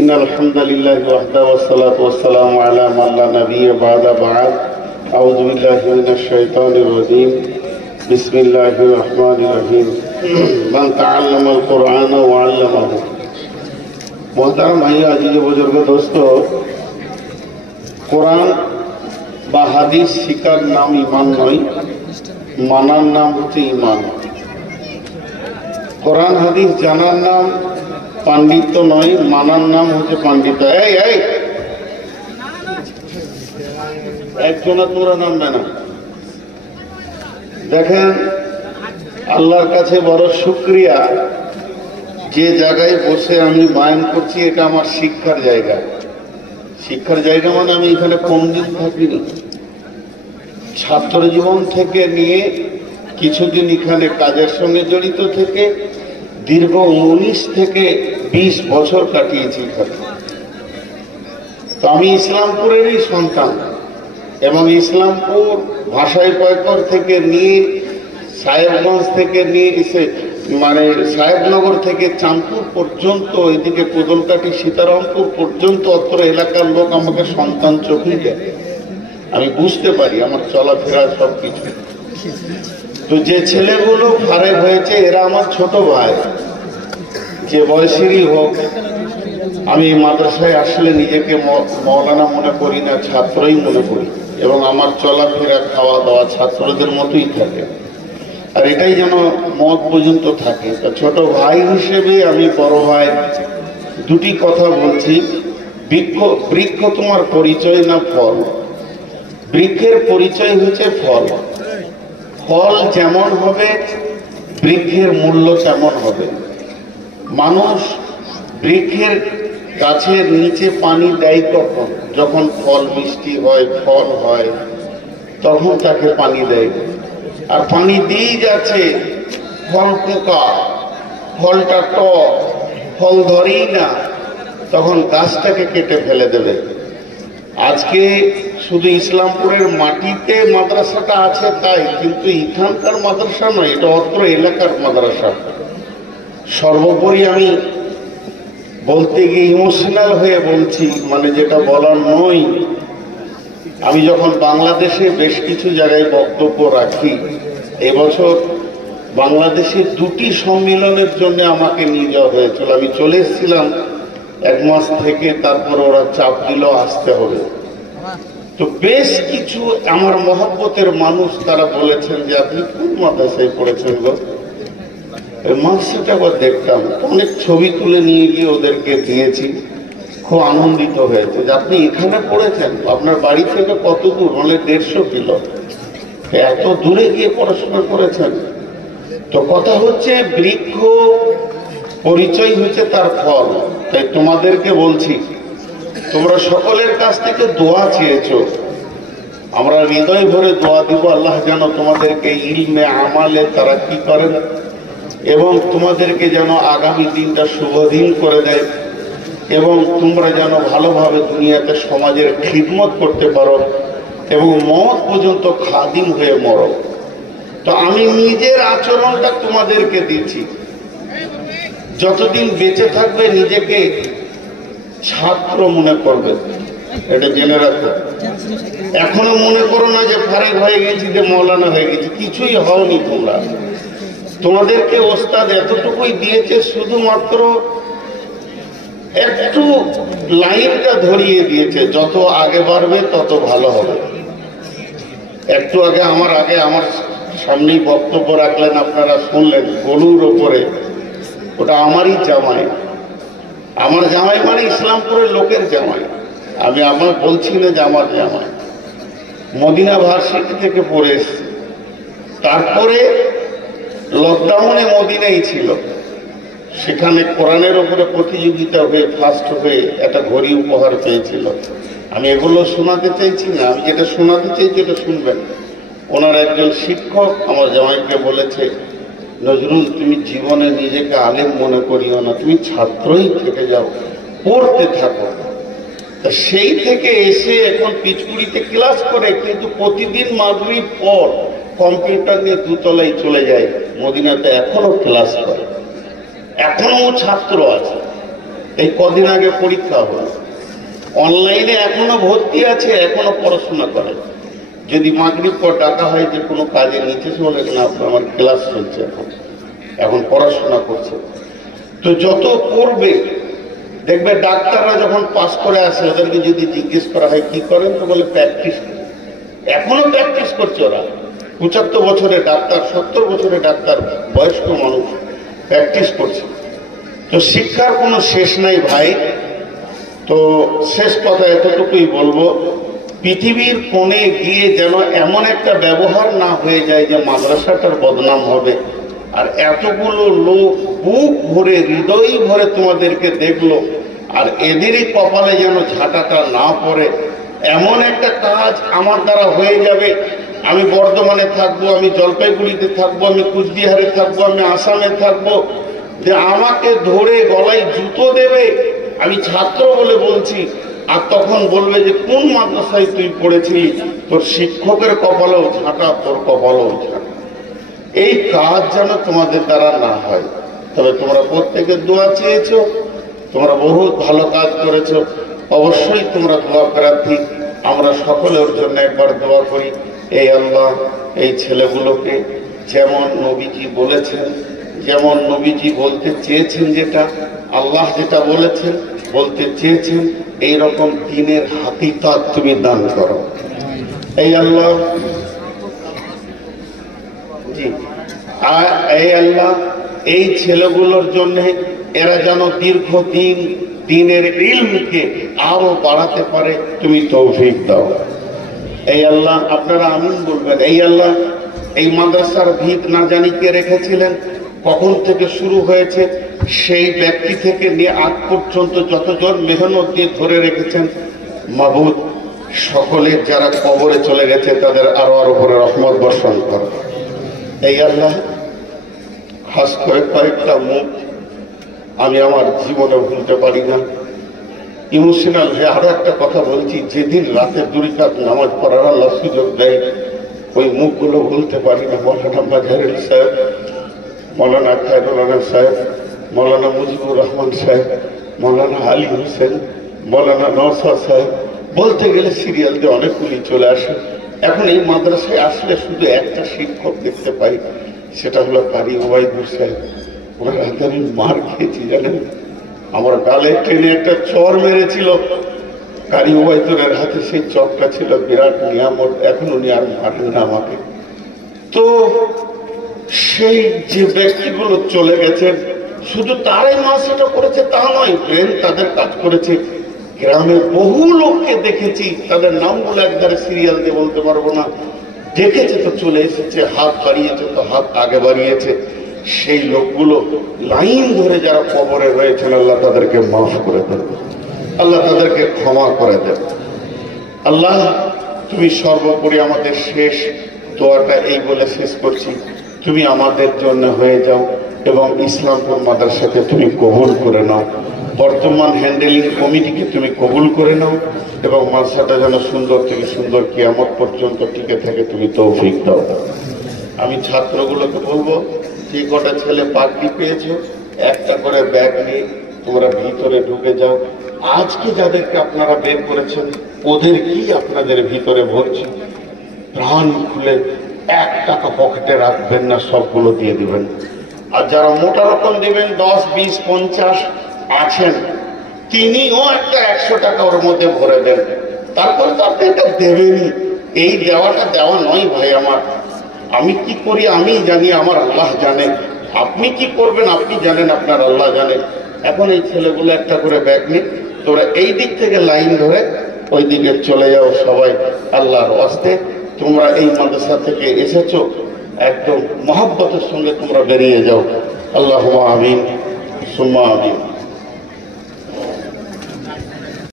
إن الحمد لله وحده والصلاة والسلام على من لا نبي بعد أعوذ بالله من الشيطان الرجيم بسم الله الرحمن الرحيم من تعلم القرآن وعلمه मोहतरम भाई आजीज बुजुर्ग दोस्तों কোরআন বা হাদিস শিকার নাম ঈমান নয় মানার নাম হচ্ছে ঈমান কোরআন হাদিস জানার নাম পাণ্ডিত্য নয় মানার নাম হচ্ছে পাণ্ডিত্য একজনা তোমরা নামবে না দেখেন আল্লাহর কাছে বড় শুকরিয়া যে জায়গায় বসে আমি বায়ান করছি এটা আমার শিক্ষার জায়গা মানে আমি এখানে কম দিন থাকিনি ছাত্র জীবন থেকে নিয়ে কিছুদিন এখানে কাজের সঙ্গে জড়িত থেকে দীর্ঘ 19 থেকে 20 বছর কাটিয়েছি এখানে। তো আমি ইসলামপুরেরই সন্তান এবং ইসলামপুর ভাষাই পয়কর থেকে নিয়ে সাহেবগঞ্জ থেকে নিয়ে এসে মানে সাহেবনগর থেকে চাঁদপুর পর্যন্ত এদিকে কোদলকাঠি সীতারামপুর পর্যন্ত অত্র এলাকার লোক আমাকে সন্তান চোখেই দেয়। আমি বুঝতে পারি আমার চলাফেরা সবকিছু। তো যে ছেলেগুলো ফারেক হয়েছে এরা আমার ছোট ভাই, যে বয়সেরই হোক। আমি মাদ্রাসায় আসলে নিজেকে মৌলানা মনে করি না, ছাত্রই মনে করি এবং আমার চলাফেরা খাওয়া দাওয়া ছাত্রদের মতোই থাকে আর এটাই যেন মত পর্যন্ত থাকে। তো ছোট ভাই হিসেবে আমি বড় ভাই দুটি কথা বলছি। বৃক্ষ তোমার পরিচয় না ফল? বৃক্ষের পরিচয় হচ্ছে ফল। ফল যেমন হবে বৃক্ষের মূল্য তেমন হবে। মানুষ বৃক্ষের গাছের নিচে পানি দেয় কখন? যখন ফল মিষ্টি হয়, ফল হয়, তখন তাকে পানি দেয়। আর পানি দিয়েই যাচ্ছে, ফল পোকা, ফলটা টক, ফল ধরেই না, তখন গাছটাকে কেটে ফেলে দেবে। আজকে শুধু ইসলামপুরের মাটিতে মাদ্রাসাটা আছে তাই, কিন্তু এখানকার মাদ্রাসা নয়, এটা অত্র এলাকার মাদ্রাসা। সর্বোপরি আমি বলতে গিয়ে ইমোশনাল হয়ে বলছি, মানে যেটা বলার নয়। আমি যখন বাংলাদেশে বেশ কিছু জায়গায় বক্তব্য রাখি, এবছর বাংলাদেশে 2টি সম্মেলনের জন্য আমাকে নিয়ে যাওয়া হয়েছিল। আমি চলে এসেছিলাম 1 মাস থেকে, তারপর ওরা চাপ দিল আসতে হবে। তো বেশ কিছু আমার মহব্বতের মানুষ তারা বলেছেন যে আপনি কোন মাদ্রাসায় পড়েছেন গো? মাদ্রাসাটা আবার দেখতাম, অনেক ছবি তুলে নিয়ে গিয়ে ওদেরকে দিয়েছি। খুব আনন্দিত হয়েছে যে আপনি এখানে পড়েছেন, আপনার বাড়ি থেকে কত দূর? মানে 150 কিলো, এত দূরে গিয়ে পড়াশোনা করেছেন। তো কথা হচ্ছে বৃক্ষ পরিচয় হচ্ছে তার ফল। তাই তোমাদেরকে বলছি, তোমরা সকলের কাছ থেকে দোয়া চেয়েছ, আমরা হৃদয় ভরে দোয়া দিব আল্লাহ যেন তোমাদেরকে ইলমে আমালে তারাক্কি করেন এবং তোমাদেরকে যেন আগামী দিনটা শুভদিন করে দেয় এবং তোমরা যেন ভালোভাবে দুনিয়াতে সমাজের খিদমত করতে পারো এবং মওত পর্যন্ত খাদিম হয়ে মরো। তো আমি নিজের আচরণটা তোমাদেরকে দিচ্ছি। যতদিন বেঁচে থাকবে নিজেকে ছাত্র মনে করবে, এটা জেনে রাখো। এখনো মনে করো না যে ফারেক হয়ে গেছি, যে মৌলানা হয়ে গেছি, কিছুই হওনি তোমরা। তোমাদেরকে ওস্তাদ এতটুকুই দিয়েছে, শুধুমাত্র একটু লাইনটা ধরিয়ে দিয়েছে, যত আগে বাড়বে তত ভালো হবে। একটু আগে আমার সামনেই বক্তব্য রাখলেন, আপনারা শুনলেন গরুর ওপরে, ওটা আমারই জামাই। আমার জামাই মানে ইসলামপুরের লোকের জামাই। আমি আমার বলছি না যে আমার জামাই। মদিনা ভার্সিটি থেকে পড়ে এসছে, তারপরে লকডাউনে মদিনাই ছিল, সেখানে কোরআনের উপরে প্রতিযোগিতা হয়ে ফার্স্ট হয়ে একটা ঘড়ি উপহার পেয়েছিল। আমি এগুলো শোনাতে চাইছি না, আমি যেটা শোনাতে চাইছি এটা শুনবেন। ওনার একজন শিক্ষক আমার জামাইকে বলেছে, নজরুল তুমি জীবনে নিজেকে আলেম মনে করিও না, তুমি ছাত্রই থেকে যাও, পড়তে থাকো। তা সেই থেকে এসে এখন পিচকুড়িতে ক্লাস করে, কিন্তু প্রতিদিন মাগরিব পর কম্পিউটার নিয়ে 2 তলায় চলে যায়, মদিনাতে এখনো ক্লাস করে, এখনো ছাত্র আছে। এই কদিন আগে পরীক্ষা হলো, অনলাইনে এখনো ভর্তি আছে, এখনো পড়াশোনা করে। যদি মাগরিব পর ডাকা হয় যে কোনো কাজে নিচে বলে না আমার ক্লাস চলছে, এখন পড়াশোনা করছে। তো যত পড়বে দেখবে ডাক্তাররা যখন পাস করে আসে ওদেরকে যদি জিজ্ঞেস করা হয় কি করেন, তো বলে প্র্যাকটিস। এখনো প্র্যাকটিস করছে ওরা। 75 বছরের ডাক্তার, 70 বছরের ডাক্তার, বয়স্ক মানুষ প্র্যাকটিস করছে। তো শিক্ষার কোনো শেষ নাই ভাই। তো শেষ কথা এতটুকুই বলবো, পৃথিবীর কোণে গিয়ে যেন এমন একটা ব্যবহার না হয়ে যায় যে মাদ্রাসাটার বদনাম হবে। আর এতগুলো লোক বুক ভরে হৃদয় ভরে তোমাদেরকে দেখলো, আর এদেরই কপালে যেন ঝাঁটাটা না পড়ে। এমন একটা কাজ আমার দ্বারা হয়ে যাবে, আমি বর্ধমানে থাকবো, আমি জলপাইগুড়িতে থাকবো, আমি কুচবিহারে থাকবো, আমি আসামে থাকবো, যে আমাকে ধরে গলায় জুতো দেবে, আমি ছাত্র বলে বলছি, আর তখন বলবে যে কোন মাদ্রাসায় তুই পড়েছিলি, তোর শিক্ষকের কপালেও ঝাঁটা, তোর কপালেও ঝাঁটা। এই কাজ যেন তোমাদের দ্বারা না হয়। তবে তোমরা প্রত্যেকে দোয়া চেয়েছো, তোমরা বহুত ভালো কাজ করেছো, অবশ্যই তোমরা দোয়া প্রার্থী। আমরা সকলের জন্য একবার দোয়া করি, এই আল্লাহ এই ছেলেগুলোকে যেমন নবীজি বলেছেন, যেমন নবীজি বলতে চেয়েছেন, যেটা আল্লাহ যেটা বলেছেন বলতে চেয়েছেন, এইরকম দিনের হাকিকত তুমি দান করো। এই আল্লাহ, জি, আর এই আল্লাহ এই ছেলেগুলোর জন্য এরা যেন দীর্ঘদিন দিনের ইলমকে আরো বাড়াতে পারে, তুমি তৌফিক দাও। এই আল্লাহ, আপনারা আমিন বলবেন। এই আল্লাহ এই মাদ্রাসার ভিত না জানি কে রেখেছিলেন, কখন থেকে শুরু হয়েছে, সেই ব্যক্তি থেকে নিয়ে আজ পর্যন্ত যতজন মেহনত দিয়ে ধরে রেখেছেন, মাবুদ সকলের যারা কবরে চলে গেছে তাদের আরো আরো করে রহমত বর্ষণ করো। এই আল্লাহ, খাস করে কয়েকটা মুখ আমি আমার জীবনে ভুলতে পারি না, ইমোশনাল হয়ে। আরো একটা কথা বলছি, যেদিন রাতে 2 রাকাত নামাজ পড়ার আল্লাহ সুযোগ দেয়, ওই মুখগুলো ভুলতে পারি না। মৌলানা মাজারুল সাহেব, মৌলানা খায়রুল আলম সাহেব, মৌলানা মুজিবুর রহমান সাহেব, মৌলানা আলী হোসেন, মৌলানা নওশাদ সাহেব, বলতে গেলে সিরিয়াল দিয়ে অনেকগুলি চলে আসে। এখন এই মাদ্রাসায় আসলে শুধু একটা শিক্ষক দেখতে পাই, সেটা হলো কারি ওবায়দুর সাহেব। ওনার হাতে আমি মার খেয়েছি জানেন, আমার গালে ট্রেনে একটা চর মেরেছিল কারি ওবায়দুরের হাতে, সেই চরটা ছিল বিরাট নিয়ামত। এখন উনি আর মারেন না আমাকে। তো সেই যে ব্যক্তিগুলো চলে গেছেন, শুধু তারাই মাদ্রাসাটা করেছে তা নয়, ব্রেন তাদের কাজ করেছে। গ্রামের বহু লোককে দেখেছি, তাদের নামগুলো একবারে সিরিয়াল দিয়ে বলতে পারবো না, দেখেছে তো চলে এসেছে, হাত বাড়িয়েছে তো হাত আগে বাড়িয়েছে। সেই লোকগুলো লাইন ধরে যারা কবরে রয়েছেন, আল্লাহ তাদেরকে মাফ করে দেন, আল্লাহ তাদেরকে ক্ষমা করে দেন। আল্লাহ তুমি সর্বোপরি আমাদের শেষ দোয়াটা এই বলে শেষ করছি, তুমি আমাদের জন্য হয়ে যাও এবং ইসলামপুর মাদ্রাসাকে তুমি কবুল করে নাও। বর্তমান হ্যান্ডেলিং কমিটিকে তুমি কবুল করে নাও এবং মাদ্রাসাটা যেন সুন্দর থেকে সুন্দর কিয়ামত পর্যন্ত টিকে থাকে, তুমি তৌফিক দাও। আমি ছাত্রগুলোকে বলবো, যে কটা ছেলে পাগড়ি পেয়েছো, একটা করে ব্যাগ নিয়ে তোমরা ভিতরে ঢুকে যাও। আজকে যাদেরকে আপনারা বের করেছেন ওদের কি আপনাদের ভিতরে ভরছি, প্রাণ খুলে 1 টাকা পকেটে রাখবেন না, সবগুলো দিয়ে দিবেন। আর যারা মোটা রকম দিবেন 10, 20, 50 আছেন, তিনিও একটা 100 টাকা ওর মধ্যে ভরে দেন। তারপরে তো আপনি এটা দেবেনই। এই দেওয়াটা দেওয়া নয় ভাই আমার, আমি কি করি আমি জানি, আমার আল্লাহ জানেন। আপনি কি করবেন আপনি জানেন, আপনার আল্লাহ জানেন। এখন এই ছেলেগুলো একটা করে ব্যাগ নিয়ে তোরা এই দিক থেকে লাইন ধরে ওই দিকে চলে যাও সবাই, আল্লাহর ওয়াস্তে। তোমরা এই মাদ্রাসা থেকে এসেছো, একদম মহব্বতের সঙ্গে তোমরা বেরিয়ে যাও। আল্লাহুম্মা আমিন সুম্মা আমিন।